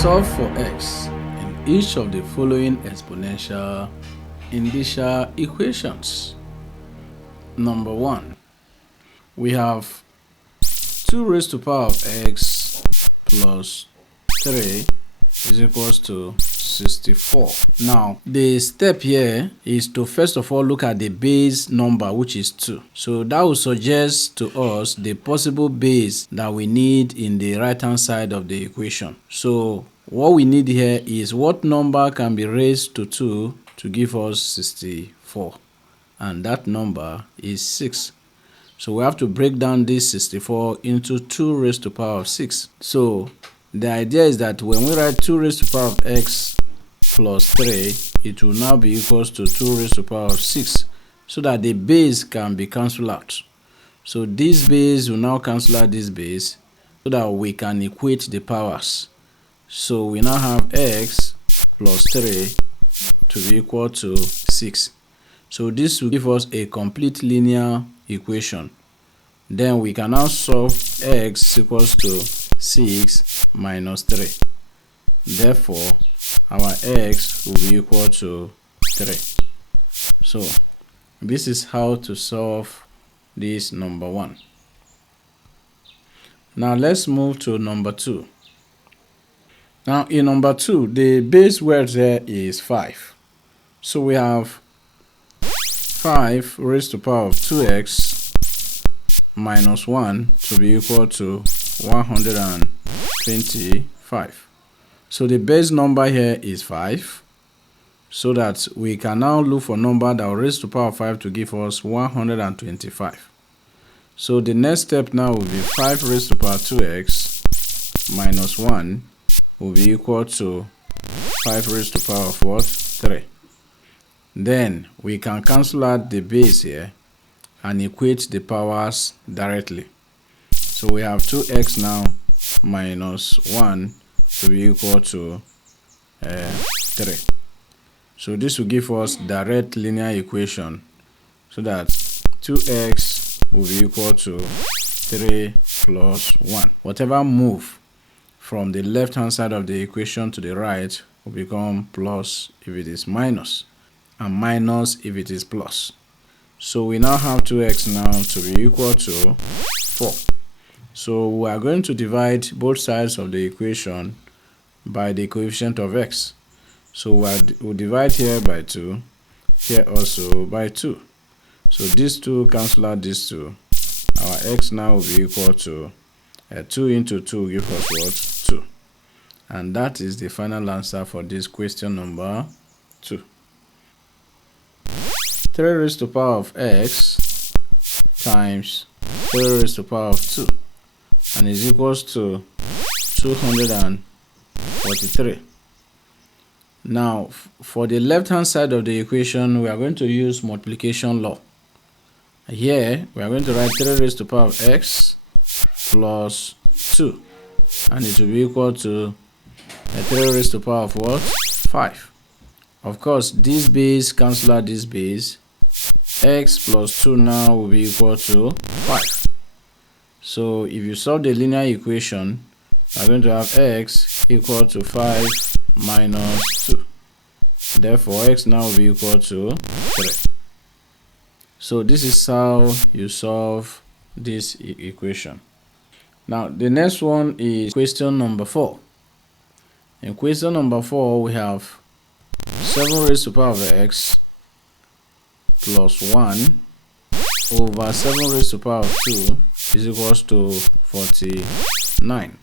Solve for x in each of the following exponential indicial equations. Number 1, we have 2 raised to the power of x plus 3 is equals to 64. Now, the step here is to first of all look at the base number, which is 2. So that will suggest to us the possible base that we need in the right hand side of the equation. So what we need here is what number can be raised to 2 to give us 64. And that number is 6. So we have to break down this 64 into 2 raised to the power of 6. So the idea is that when we write 2 raised to the power of x plus 3, it will now be equals to 2 raised to the power of 6, so that the base can be cancelled out. So this base will now cancel out this base, so that we can equate the powers. So we now have x plus 3 to be equal to 6. So this will give us a complete linear equation. Then we can now solve x equals to 6 minus 3. Therefore, our x will be equal to 3. So this is how to solve this number 1. Now let's move to number 2. Now in number 2, the base word there is 5. So we have 5 raised to the power of 2x minus 1 to be equal to 125. So the base number here is 5, so that we can now look for a number that will raise to the power of 5 to give us 125. So the next step now will be 5 raised to the power of 2x minus 1 will be equal to 5 raised to the power of what? 3. Then we can cancel out the base here and equate the powers directly. So we have 2x now minus 1 to be equal to 3. So this will give us direct linear equation, so that 2x will be equal to 3 plus 1. Whatever move from the left hand side of the equation to the right will become plus if it is minus, and minus if it is plus. So we now have 2x now to be equal to 4. So we are going to divide both sides of the equation by the coefficient of x. So we'll divide here by 2, here also by 2. So these two cancel out these two. Our x now will be equal to 2 into 2 give us what? 2. And that is the final answer for this question number 2. 3 raised to the power of x times 3 raised to the power of 2, and is equals to 243. Now for the left hand side of the equation, we are going to use multiplication law. Here we are going to write 3 raised to the power of x plus 2, and it will be equal to 3 raised to the power of what? 5. Of course, this base cancel out this base. X plus 2 now will be equal to 5. So if you solve the linear equation, we are going to have x equal to 5 minus 2. Therefore, x now will be equal to 3. So this is how you solve this equation. Now the next one is question number 4. In question number 4, we have 7 raised to the power of x plus 1 over 7 raised to the power of 2 is equals to 49.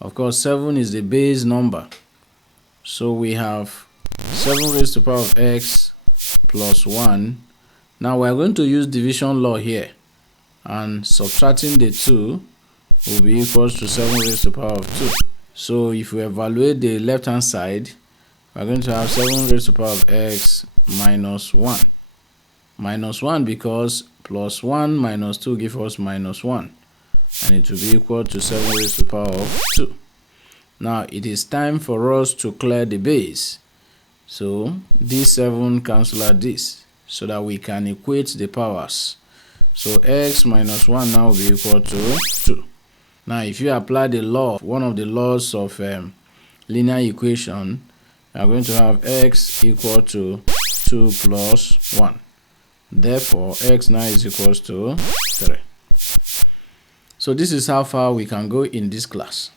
Of course, 7 is the base number. So we have 7 raised to the power of x plus 1. Now we are going to use division law here, and subtracting the 2 will be equals to 7 raised to the power of 2. So if we evaluate the left hand side, we are going to have 7 raised to the power of x minus 1. Minus 1 because plus 1 minus 2 gives us minus 1. And it will be equal to 7 raised to the power of 2. Now it is time for us to clear the base. So this 7 cancel out this, so that we can equate the powers. So x minus 1 now will be equal to 2. Now if you apply the law, one of the laws of linear equation, we are going to have x equal to 2 plus 1. Therefore, x now is equals to 3. So this is how far we can go in this class.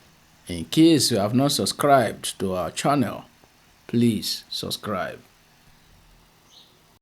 In case you have not subscribed to our channel, please subscribe.